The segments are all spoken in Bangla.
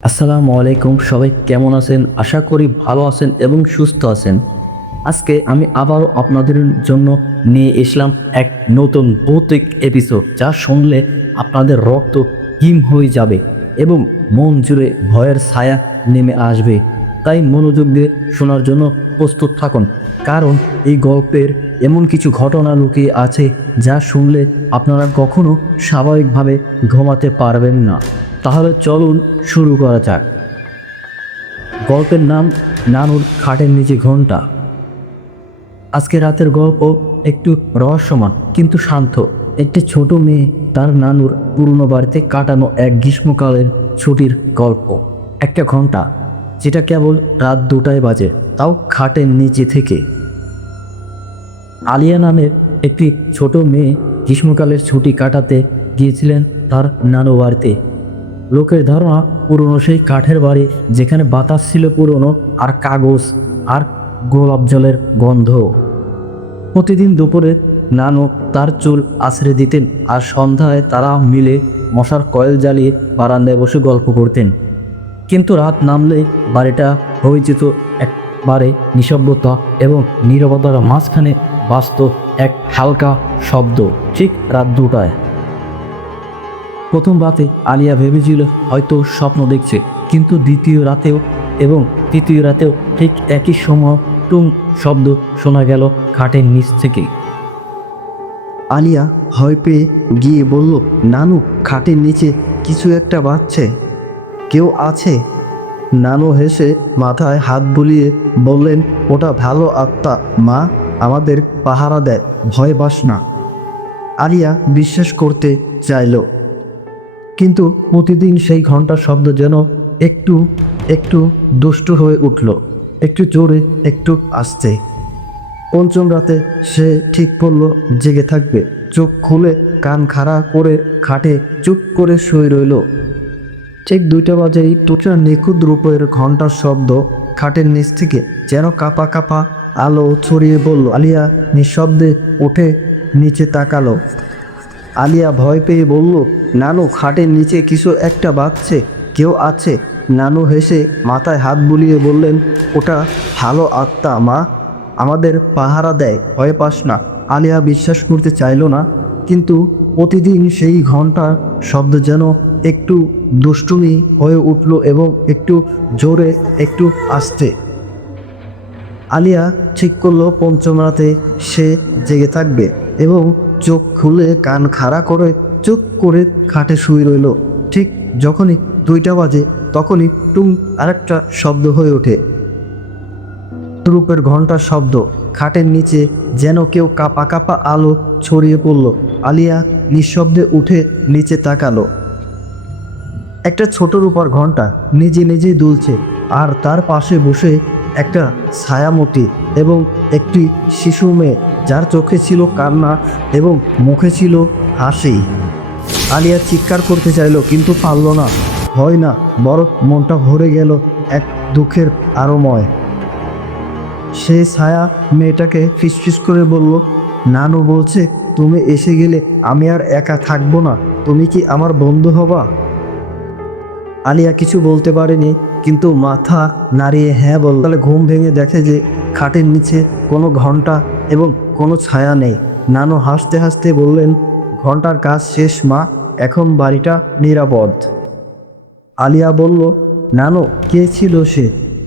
আসসালামু আলাইকুম, সবাই কেমন আছেন? আশা করি ভালো আছেন এবং সুস্থ আছেন। আজকে আমি আবারও আপনাদের জন্য নিয়ে এসলাম এক নতুন ভৌতিক এপিসোড, যা শুনলে আপনাদের রক্ত হিম হয়ে যাবে এবং মন জুড়ে ভয়ের ছায়া নেমে আসবে। তাই মনোযোগ দিয়ে শোনার জন্য প্রস্তুত থাকুন, কারণ এই গল্পের এমন কিছু ঘটনা লুকিয়ে আছে যা শুনলে আপনারা কখনো স্বাভাবিকভাবে ঘুমাতে পারবেন না। তাহলে চলুন শুরু করা যাক। গল্পের নাম নানুর খাটের নিচে ঘন্টা। আজকে রাতের গল্প একটু রহস্যময় কিন্তু শান্ত। একটি ছোট মেয়ে তার নানুর পুরনো বাড়িতে কাটানো এক গ্রীষ্মকালের ছুটির গল্প। একটা ঘন্টা যেটা কেবল রাত 2টায় বাজে, তাও খাটের নিচে থেকে। আলিয়া নামের একটি ছোট মেয়ে গ্রীষ্মকালের ছুটি কাটাতে গিয়েছিলেন তার নানু বাড়িতে। লোকের ধারণা পুরনো সেই কাঠের বাড়ি, যেখানে বাতাস ছিল পুরনো আর কাগজ আর গোলাপ জলের গন্ধ। প্রতিদিন দুপুরে নানু তার চুল আছড়ে দিতেন আর সন্ধ্যায় তারা মিলে মশার কয়েল জ্বালিয়ে বারান্দায় বসে গল্প করতেন। কিন্তু রাত নামলেই বাড়িটা হয়ে যেত একবারে নিঃশব্দতা এবং নীরবতার মাঝখানে বাজত এক হালকা শব্দ, ঠিক রাত 2টায়। প্রথম রাতে আলিয়া ভেবেছিল হয়তো স্বপ্ন দেখছে, কিন্তু দ্বিতীয় রাতেও এবং তৃতীয় রাতেও ঠিক একই সময় টুং শব্দ শোনা গেল খাটের নিচ থেকে। আলিয়া ভয় পেয়ে গিয়ে বলল, নানু, খাটের নিচে কিছু একটা বাজছে, কেউ আছে? নানু হেসে মাথায় হাত বুলিয়ে বললেন, ওটা ভালো আত্মা মা, আমাদের পাহারা দেয়, ভয় পাস না। আলিয়া বিশ্বাস করতে চাইল, কিন্তু প্রতিদিন সেই ঘন্টার শব্দ যেন একটু একটু দুষ্টু হয়ে উঠল, একটু জোরে, একটু আস্তে। পঞ্চম রাতে সে ঠিক করল জেগে থাকবে। চোখ খুলে কান খাড়া করে খাটে চুপ করে শুয়ে রইল। ঠিক 2টা বাজেই টুকরা নিখুঁত রূপের ঘন্টার শব্দ খাটের নিচ থেকে যেন কাপা কাপা আলো ছড়িয়ে বলল। আলিয়া নিঃশব্দে উঠে নিচে তাকালো। আলিয়া ভয় পেয়ে বলল, নানু, খাটের নিচে কিছু একটা বাজছে, কেউ আছে? নানু হেসে মাথায় হাত বুলিয়ে বললেন, ওটা ভালো আত্মা মা, আমাদের পাহারা দেয়, ভয় পাস না। আলিয়া বিশ্বাস করতে চাইল না, কিন্তু প্রতিদিন সেই ঘন্টার শব্দ যেন একটু দুষ্টুমি হয়ে উঠল এবং একটু জোরে, একটু আস্তে। আলিয়া ঠিক করলো পঞ্চম রাতে সে জেগে থাকবে এবং চোখ খুলে কান খাড়া করে চুপ করে খাটে শুয়ে রইল। ঠিক যখনই 2টা বাজে, তখনই টুং আরেকটা শব্দ হয়ে ওঠে। রূপের ঘন্টার শব্দ। খাটের নিচে যেন কেউ কাপা কাপা আলো ছড়িয়ে পড়ল। আলিয়া নিঃশব্দে উঠে নিচে তাকালো। একটা ছোট রূপার ঘন্টা নিজে নিজেই দুলছে, আর তার পাশে বসে একটা ছায়ামূর্তি এবং একটি শিশু মেয়ে, যার চোখে ছিল কান্না এবং মুখে ছিল হাসি। আলিয়া চিৎকার করতে চাইল, কিন্তু পারল না। হয় না, বরং মনটা ভরে গেল এক দুঃখের আরময়। সে ছায়া মেয়েটাকে ফিসফিস করে বলল, নানু বলছে তুমি এসে গেলে আমি আর একা থাকবো না, তুমি কি আমার বন্ধু হবা? আলিয়া কিছু বলতে পারেনি, কিন্তু মাথা নাড়িয়ে হ্যাঁ বলল। তাহলে ঘুম ভেঙে দেখে যে খাটের নিচে কোনো ঘন্টা এবং কোনো ছায়া নেই। নানু হাসতে হাসতে বললেন, ঘন্টার কাজ শেষ মা, এখন বাড়িটা নিরাপদ। আলিয়া বলল, নানু, কে ছিল সে?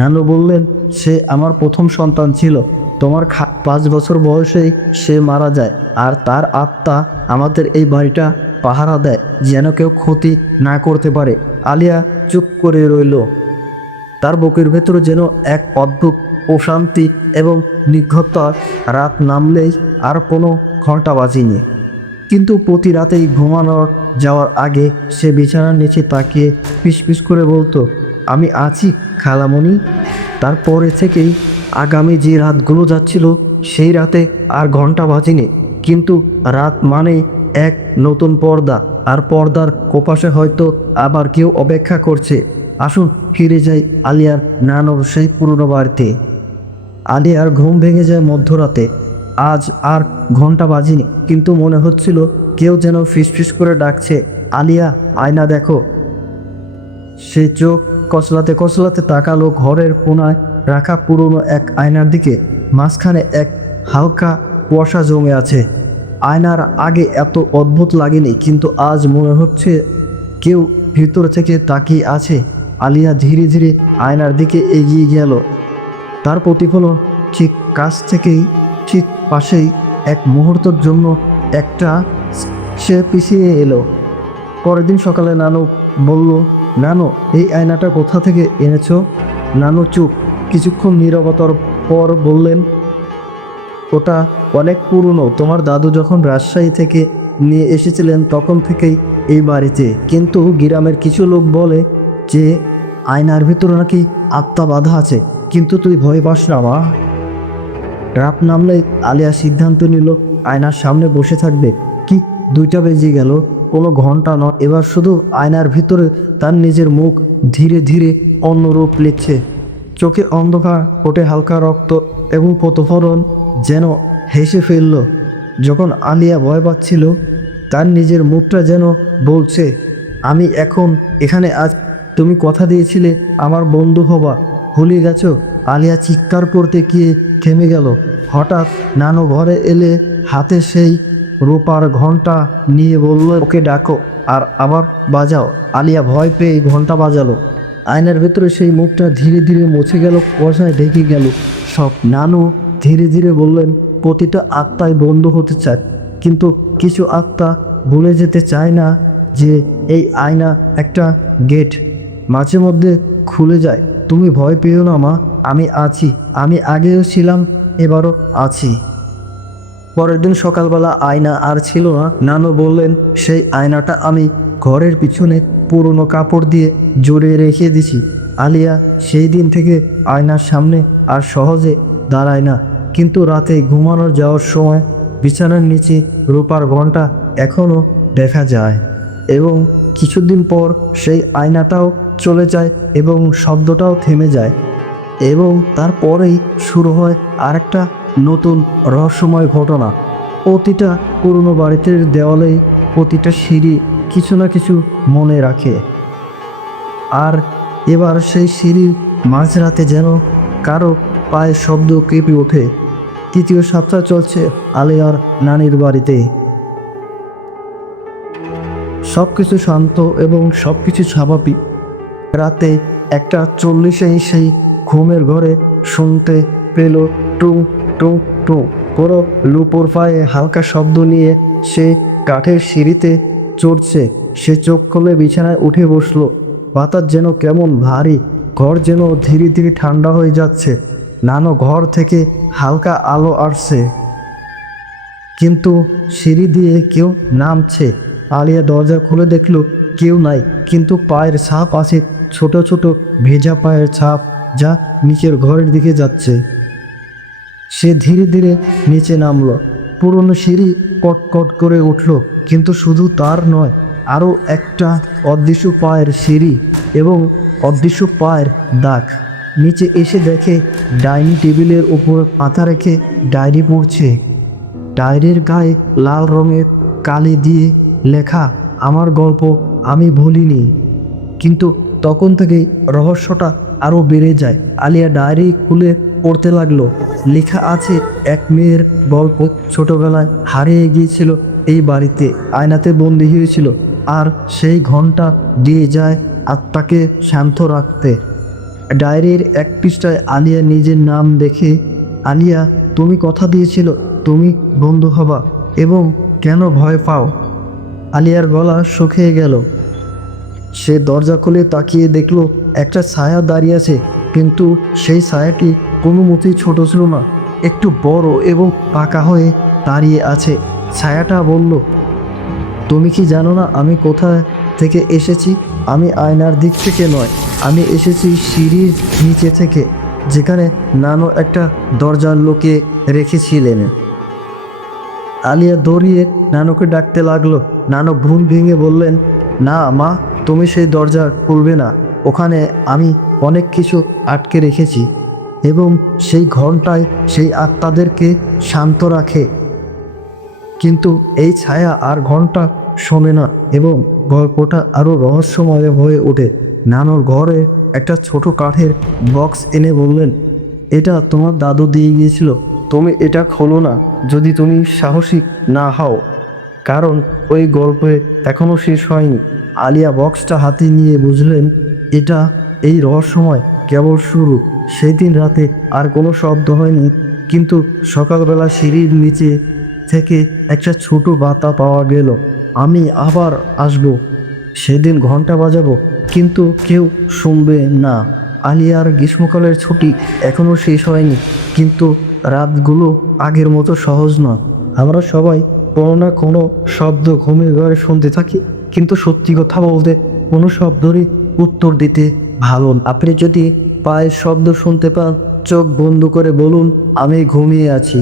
নানু বললেন, সে আমার প্রথম সন্তান ছিল। তোমার 5 বছর বয়সেই সে মারা যায়, আর তার আত্মা আমাদের এই বাড়িটা পাহারা দেয়, যেন কেউ ক্ষতি না করতে পারে। আলিয়া চুপ করে রইল। তার বুকের ভেতরে যেন এক অদ্ভুত প্রশান্তি এবং নিঘ্নতা। রাত নামলেই আর কোনো ঘন্টা বাজেনি, কিন্তু প্রতি রাতেই ঘুমানোর যাওয়ার আগে সে বিছানার নিচে তাকিয়ে পিসপিস করে বলতো, আমি আছি খালামণি। তারপরে থেকেই আগামী যে রাতগুলো যাচ্ছিল, সেই রাতে আর ঘন্টা বাজেনি, কিন্তু রাত মানে এক নতুন পর্দা, আর পর্দার ওপাশে হয়তো আবার কেউ অপেক্ষা করছে। আসুন ফিরে যাই আলিয়ার নানুর সেই পুরনো বাড়িতে। আলিয়ার ঘুম ভেঙে যায় মধ্যরাতে। আজ আর ঘন্টা বাজেনি, কিন্তু মনে হচ্ছিল কেউ যেন ফিসফিস করে ডাকছে, আলিয়া, আয়না দেখো। সে চোখ কচলাতে কচলাতে তাকালো ঘরের কোনায় রাখা পুরনো এক আয়নার দিকে। মাঝখানে এক হালকা কুয়াশা জমে আছে। আয়নার আগে এত অদ্ভুত লাগেনি, কিন্তু আজ মনে হচ্ছে কেউ ভিতর থেকে তাকিয়ে আছে। আলিয়া ধীরে ধীরে আয়নার দিকে এগিয়ে গেল। তার প্রতিফলন ঠিক কাছ থেকেই, ঠিক পাশেই। এক মুহূর্তের জন্য একটা সে পিছিয়ে এলো। পরের দিন সকালে নানু বলল, নানু এই আয়নাটা কোথা থেকে এনেছো? নানু চুপ। কিছুক্ষণ নীরবতার পর বললেন, ওটা অনেক পুরনো। তোমার দাদু যখন রাজশাহী থেকে নিয়ে এসেছিলেন তখন থেকেই এই বাড়িতে। কিন্তু গ্রামের কিছু লোক বলে যে আয়নার ভিতরে নাকি আত্মা বাঁধা আছে। কিন্তু তুই ভয় পাস না মা। রাত নামলে আলিয়া সিদ্ধান্ত নিল আয়নার সামনে বসে থাকবে। কি 2টা বেজে গেল, কোনো ঘন্টা নয়। এবার শুধু আয়নার ভিতরে তার নিজের মুখ ধীরে ধীরে অন্য রূপ নিচ্ছে। চোখে অন্ধকার, ওঠে হালকা রক্ত এবং প্রতিফলন যেন হেসে ফেলল। যখন আলিয়া ভয় পাচ্ছিল, তার নিজের মুখটা যেন বলছে, আমি এখন এখানে আজ। তুমি কথা দিয়েছিলে আমার বন্ধু হবা, ভুলে গেছো? আলিয়া চিৎকার করতে গিয়ে থেমে গেল। হঠাৎ নানু ঘরে এলে হাতে সেই রূপার ঘন্টা নিয়ে বলল, ওকে ডাকো আর আবার বাজাও। আলিয়া ভয় পেয়ে ঘন্টা বাজালো। আয়নার ভেতরে সেই মুখটা ধীরে ধীরে মুছে গেল, কুয়াশায় ঢেকে গেল সব। নানু ধীরে ধীরে বললেন, প্রতিটা আত্মাই বন্ধু হতে চায়, কিন্তু কিছু আত্মা ভুলে যেতে চায় না যে এই আয়না একটা গেট, মাঝে মধ্যে খুলে যায়। তুমি ভয় পেও না মা, আমি আছি। আমি আগেও ছিলাম, এবারও আছি। পরের দিন সকালবেলা আয়না আর ছিল না। নানু বললেন, সেই আয়নাটা আমি ঘরের পিছনে পুরনো কাপড় দিয়ে জড়িয়ে রেখে দিছি। আলিয়া সেই দিন থেকে আয়নার সামনে আর সহজে দাঁড়ায় না। কিন্তু রাতে ঘুমানোর যাওয়ার সময় বিছানার নিচে রূপার ঘণ্টা এখনও দেখা যায়। এবং কিছুদিন পর সেই আয়নাটাও চলে যায় এবং শব্দটাও থেমে যায়। এবং তারপরেই শুরু হয় আরেকটা নতুন রহস্যময় ঘটনা। প্রতিটা পুরনো বাড়িতে দেওয়ালে, প্রতিটা সিঁড়ি কিছু না কিছু মনে রাখে। আর এবার সেই সিঁড়ির মাঝরাতে যেন কারো পায়ের শব্দ কেঁপে ওঠে। 3য় সপ্তাহ চলছে আলিয়ার নানির বাড়িতে। সব কিছু শান্ত এবং সব কিছু স্বাভাবিক। রাতে 1:40 সেই ঘুমের ঘরে শুনতে পেল টুং টুং টুং। পুরো লুপোর পায়ে হালকা শব্দ নিয়ে সে কাঠের সিঁড়িতে চড়ছে। সে চোখ খুলে বিছানায় উঠে বসলো। বাতাস যেন কেমন ভারী, ঘর যেন ধীরে ধীরে ঠান্ডা হয়ে যাচ্ছে। নানু ঘর থেকে হালকা আলো আসছে, কিন্তু সিঁড়ি দিয়ে কেউ নামছে। আলিয়া দরজা খুলে দেখল কেউ নাই, কিন্তু পায়ের ছাপ আছে, ছোট ছোট ভেজা পায়ের ছাপ, যা নিচের ঘরের দিকে যাচ্ছে। সে ধীরে ধীরে নিচে নামলো। পুরনো সিঁড়ি কটকট করে উঠল, কিন্তু শুধু তার নয়, আরও একটা অদৃশ্য পায়ের সিঁড়ি এবং অদৃশ্য পায়ের দাগ। নিচে এসে দেখে ডাইনিং টেবিলের উপর মাথা রেখে ডায়েরি পড়ছে। ডায়েরির গায়ে লাল রঙের কালি দিয়ে লেখা, আমার গল্প আমি ভুলিনি। কিন্তু তখন থেকেই রহস্যটা আরও বেড়ে যায়। আলিয়া ডায়েরি খুলে পড়তে লাগলো। লেখা আছে এক মেয়ের গল্প। ছোটবেলায় হারিয়ে গিয়েছিল এই বাড়িতে, আয়নাতে বন্দি হয়েছিল, আর সেই ঘন্টা দিয়ে যায় আত্মাকে শান্ত রাখতে। ডায়েরির এক পৃষ্ঠায় আলিয়া নিজের নাম দেখে, আলিয়া তুমি কথা দিয়েছিল তুমি বন্ধু হবা, এবং কেন ভয় পাও? আলিয়ার গলা শুকিয়ে গেল। সে দরজা খুলে তাকিয়ে দেখল একটা ছায়া দাঁড়িয়ে আছে, কিন্তু সেই ছায়াটি কোনো মতেই ছোট ছিল না, একটু বড় এবং পাকা হয়ে দাঁড়িয়ে আছে। ছায়াটা বলল, তুমি কি জানো না আমি কোথা থেকে এসেছি? আমি আয়নার দিক থেকে নয়, আমি এসেছি সিঁড়ির নিচে থেকে, যেখানে নানু একটা দরজার লোকে রেখেছিলেন। আলিয়া দৌড়িয়ে নানুকে ডাকতে লাগলো। নানু ঘুম ভেঙে বললেন, না মা, তুমি সেই দরজা খুলবে না। ওখানে আমি অনেক কিছু আটকে রেখেছি, এবং সেই ঘন্টায় সেই আত্মাদেরকে শান্ত রাখে। কিন্তু এই ছায়া আর ঘন্টা শোনে না, এবং গল্পটা আরও রহস্যময় হয়ে ওঠে। নানুর ঘরে একটা ছোট কাঠের বক্স এনে বললেন, এটা তোমার দাদু দিয়ে গিয়েছিল, তুমি এটা খোলো না যদি তুমি সাহসী না হও, কারণ ওই গল্পে এখনও শেষ হয়নি। আলিয়া বক্সটা হাতে নিয়ে বুঝলেন এটা এই রহস্যময় কেবল শুরু। সেই দিন রাতে আর কোনো শব্দ হয়নি, কিন্তু সকালবেলা সিঁড়ির নিচে থেকে একটা ছোট বার্তা পাওয়া গেল, আমি আবার আসব, সেদিন ঘন্টা বাজাবো, কিন্তু কেউ শুনবে না। আলিয়ার গ্রীষ্মকালের ছুটি এখনও শেষ হয়নি, কিন্তু রাতগুলো আগের মতো সহজ নয়। আমরা সবাই কোনো না কোনো শব্দ ঘুমের ঘরে শুনতে থাকি, কিন্তু সত্যি কথা বলতে কোনো শব্দেরই উত্তর দিতে ভালো না। আপনি যদি পায়ের শব্দ শুনতে পান, চোখ বন্ধ করে বলুন, আমি ঘুমিয়ে আছি।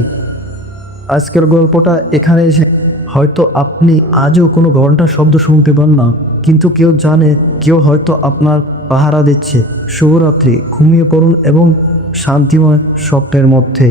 আজকের গল্পটা এখানে এসে হয়তো আপনি আজও কোনো ঘন্টার শব্দ শুনতে পান না, কিন্তু কেউ জানে কেউ হয়তো আপনার পাহারা দিচ্ছে। শুভরাত্রি, ঘুমিয়ে পড়ুন এবং শান্তিময় স্বপ্নের মধ্যে।